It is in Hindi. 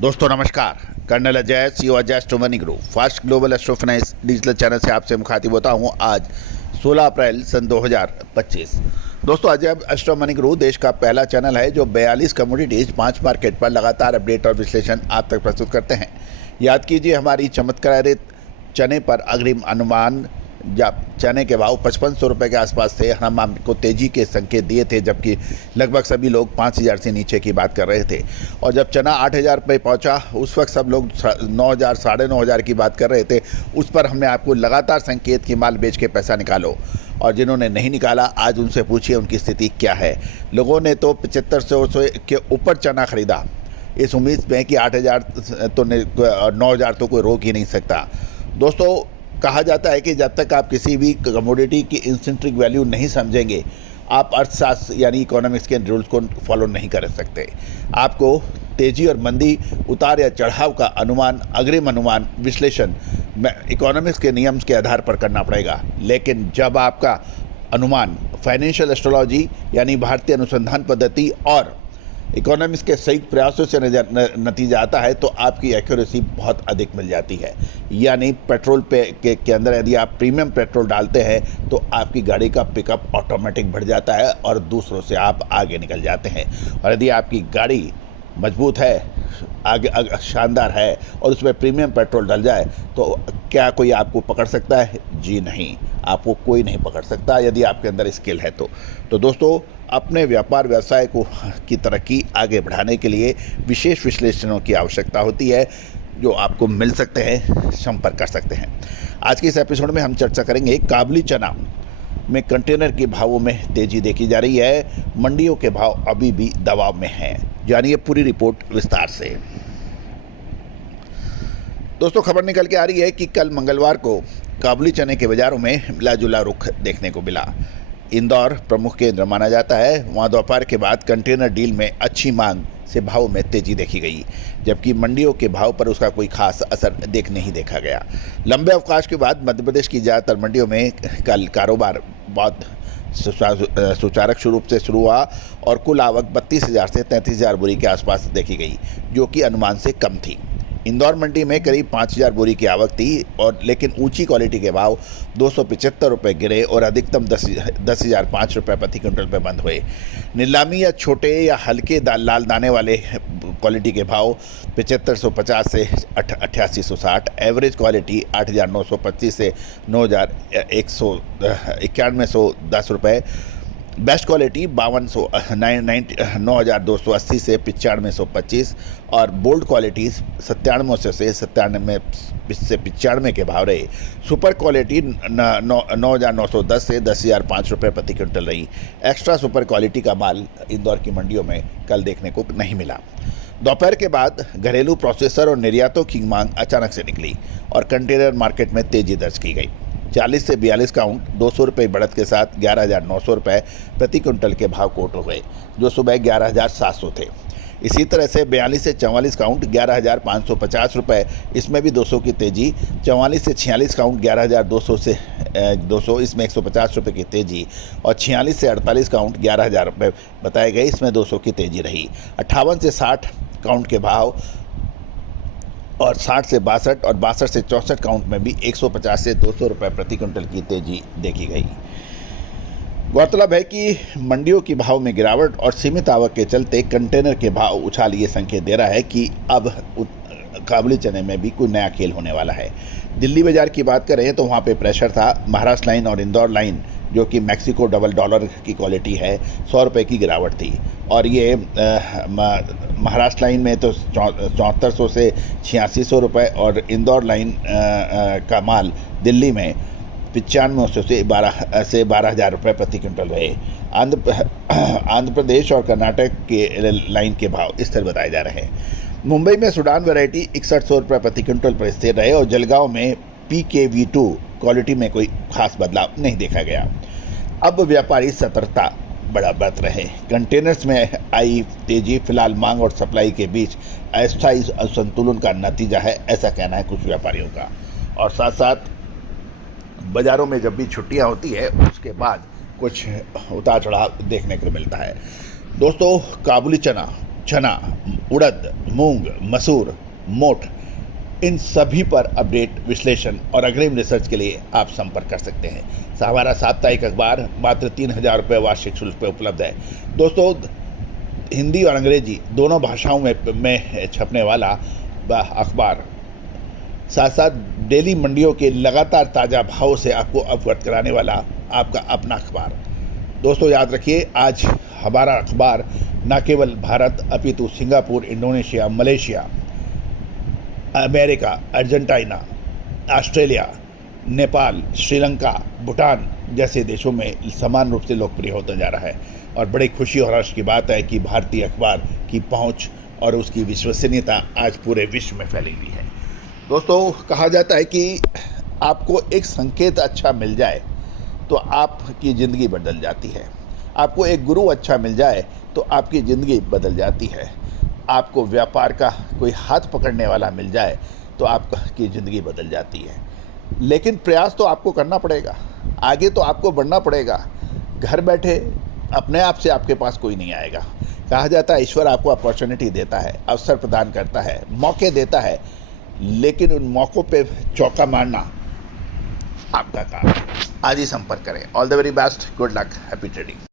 दोस्तों नमस्कार। Colonel Ajay, CEO Ajay astro money group fast global astro finance digital channel से आपसे मुखातिब होता हूं। आज 16 अप्रैल सन 2025। दोस्तों अजय एस्ट्रो मनी ग्रुप देश का पहला चैनल है जो 42 कमोडिटीज 5 मार्केट पर लगातार अपडेट और विश्लेषण आप तक प्रस्तुत करते हैं। याद कीजिए हमारी चमत्कारित चने पर अग्रिम अनुमान जब चने के भाव 5500 रुपये के आसपास थे, हम आपको तेज़ी के संकेत दिए थे, जबकि लगभग सभी लोग 5000 से नीचे की बात कर रहे थे। और जब चना 8000 रुपये पहुँचा उस वक्त सब लोग 9000 साढ़े 9000 की बात कर रहे थे। उस पर हमने आपको लगातार संकेत कि माल बेच के पैसा निकालो, और जिन्होंने नहीं निकाला आज उनसे पूछिए उनकी स्थिति क्या है। लोगों ने तो 7500 के ऊपर चना खरीदा इस उम्मीद में कि 8000 तो 9000 तो कोई रोक ही नहीं सकता। दोस्तों कहा जाता है कि जब तक आप किसी भी कमोडिटी की इंट्रिंसिक वैल्यू नहीं समझेंगे, आप अर्थशास्त्र यानी इकोनॉमिक्स के रूल्स को फॉलो नहीं कर सकते। आपको तेज़ी और मंदी, उतार या चढ़ाव का अनुमान, अग्रिम अनुमान, विश्लेषण इकोनॉमिक्स के नियम के आधार पर करना पड़ेगा। लेकिन जब आपका अनुमान फाइनेंशियल एस्ट्रोलॉजी यानी भारतीय अनुसंधान पद्धति और इकोनॉमिक्स के संयुक्त प्रयासों से नतीजा आता है तो आपकी एक्यूरेसी बहुत अधिक मिल जाती है। यानी पेट्रोल के अंदर यदि आप प्रीमियम पेट्रोल डालते हैं तो आपकी गाड़ी का पिकअप ऑटोमेटिक बढ़ जाता है और दूसरों से आप आगे निकल जाते हैं। और यदि आपकी गाड़ी मजबूत है, आगे शानदार है और उसमें प्रीमियम पेट्रोल डल जाए तो क्या कोई आपको पकड़ सकता है? जी नहीं, आपको कोई नहीं पकड़ सकता यदि आपके अंदर स्किल है तो दोस्तों अपने व्यापार व्यवसाय की तरक्की आगे बढ़ाने के लिए विशेष विश्लेषणों की आवश्यकता होती है जो आपको मिल सकते हैं, संपर्क कर सकते हैं। आज के इस एपिसोड में हम चर्चा करेंगे काबुली चना में कंटेनर के भावों में तेज़ी देखी जा रही है, मंडियों के भाव अभी भी दबाव में हैं। जानिए पूरी रिपोर्ट विस्तार से। दोस्तों खबर निकल के आ रही है कि कल मंगलवार को काबुली चने के बाज़ारों में मिला जुला रुख देखने को मिला। इंदौर प्रमुख केंद्र माना जाता है, वहाँ दोपहर के बाद कंटेनर डील में अच्छी मांग से भाव में तेज़ी देखी गई, जबकि मंडियों के भाव पर उसका कोई खास असर नहीं देखा गया। लंबे अवकाश के बाद मध्य प्रदेश की ज़्यादातर मंडियों में कल कारोबार बहुत सुचारक रूप से शुरू हुआ और कुल आवक 32,000 से 33,000 बोरी के आसपास देखी गई, जो कि अनुमान से कम थी। इंदौर मंडी में करीब 5,000 बोरी की आवक थी और लेकिन ऊंची क्वालिटी के भाव 275 रुपये गिरे और अधिकतम 10,005 रुपये प्रति क्विंटल पे बंद हुए। नीलामी या छोटे या हल्के लाल दाने वाले क्वालिटी के भाव 7550 से 8860, एवरेज क्वालिटी 8,925 से 9,191 रुपये, बेस्ट क्वालिटी 9,280 से 9525 और बोल्ड क्वालिटी 97 से 95 के भाव रहे। सुपर क्वालिटी 9,910 से 10,005 रुपये प्रति क्विंटल रही। एक्स्ट्रा सुपर क्वालिटी का माल इंदौर की मंडियों में कल देखने को नहीं मिला। दोपहर के बाद घरेलू प्रोसेसर और निर्यातों की मांग अचानक से निकली और कंटेनर मार्केट में तेजी दर्ज की गई। 40 से 42 काउंट 200 रुपये बढ़त के साथ 11,900 रुपये प्रति क्विंटल के भाव कोट हो गए, जो सुबह 11,700 थे। इसी तरह से 42 से 44 काउंट 11,550 रुपये, इसमें भी 200 की तेज़ी। 44 से 46 काउंट 11,200 से 200, इसमें 150 रुपये की तेज़ी। और 46 से 48 काउंट 11,000 रुपये बताए गए, इसमें 200 की तेज़ी रही। 58 से 60 काउंट के भाव और 60 से 62 और 62 से 64 काउंट में भी 150 से 200 रुपये प्रति क्विंटल की तेज़ी देखी गई। गौरतलब है कि मंडियों की भाव में गिरावट और सीमित आवक के चलते कंटेनर के भाव उछाल ये संकेत दे रहा है कि अब काबुली चने में भी कोई नया खेल होने वाला है। दिल्ली बाज़ार की बात करें तो वहाँ पे प्रेशर था। महाराष्ट्र लाइन और इंदौर लाइन जो कि मैक्सिको डबल डॉलर की क्वालिटी है, 100 रुपये की गिरावट थी। और ये महाराष्ट्र लाइन में तो 7400 से 8600 रुपये और इंदौर लाइन का माल दिल्ली में 9500 से 12,000 रुपये प्रति क्विंटल रहे। आंध्र प्रदेश और कर्नाटक के लाइन के भाव स्थिर बताए जा रहे हैं। मुंबई में सूडान वैरायटी 6100 रुपये प्रति क्विंटल पर स्थिर रहे और जलगांव में PKV2 क्वालिटी में कोई खास बदलाव नहीं देखा गया। अब व्यापारी सतर्कता बरत रहे। कंटेनर्स में आई तेजी फिलहाल मांग और सप्लाई के बीच अस्थायी असंतुलन का नतीजा है, ऐसा कहना है कुछ व्यापारियों का। और साथ साथ बाज़ारों में जब भी छुट्टियां होती है उसके बाद कुछ उतार चढ़ाव देखने को मिलता है। दोस्तों काबुली चना चना, उड़द, मूंग, मसूर, मोठ, इन सभी पर अपडेट, विश्लेषण और अग्रिम रिसर्च के लिए आप संपर्क कर सकते हैं। हमारा साप्ताहिक अखबार मात्र 3,000 रुपये वार्षिक शुल्क पे उपलब्ध है। दोस्तों, हिंदी और अंग्रेजी दोनों भाषाओं में छपने वाला अखबार, साथ साथ डेली मंडियों के लगातार ताज़ा भाव से आपको अवगत कराने वाला आपका अपना अखबार। दोस्तों याद रखिए, आज हमारा अखबार न केवल भारत अपितु Singapore, Indonesia, Malaysia, America, Argentina, Australia, Nepal, Sri Lanka, Bhutan जैसे देशों में समान रूप से लोकप्रिय होता जा रहा है। और बड़ी खुशी और हर्ष की बात है कि भारतीय अखबार की पहुंच और उसकी विश्वसनीयता आज पूरे विश्व में फैली हुई है। दोस्तों, कहा जाता है कि आपको एक संकेत अच्छा मिल जाए तो आपकी ज़िंदगी बदल जाती है। आपको एक गुरु अच्छा मिल जाए तो आपकी ज़िंदगी बदल जाती है। आपको व्यापार का कोई हाथ पकड़ने वाला मिल जाए तो आपकी ज़िंदगी बदल जाती है। लेकिन प्रयास तो आपको करना पड़ेगा, आगे तो आपको बढ़ना पड़ेगा। घर बैठे अपने आप से आपके पास कोई नहीं आएगा। कहा जाता है ईश्वर आपको अपॉर्चुनिटी देता है, अवसर प्रदान करता है, मौके देता है, लेकिन उन मौक़ों पे चौका मारना आपका काम है। आज ही संपर्क करें। All the very best, good luck, happy trading.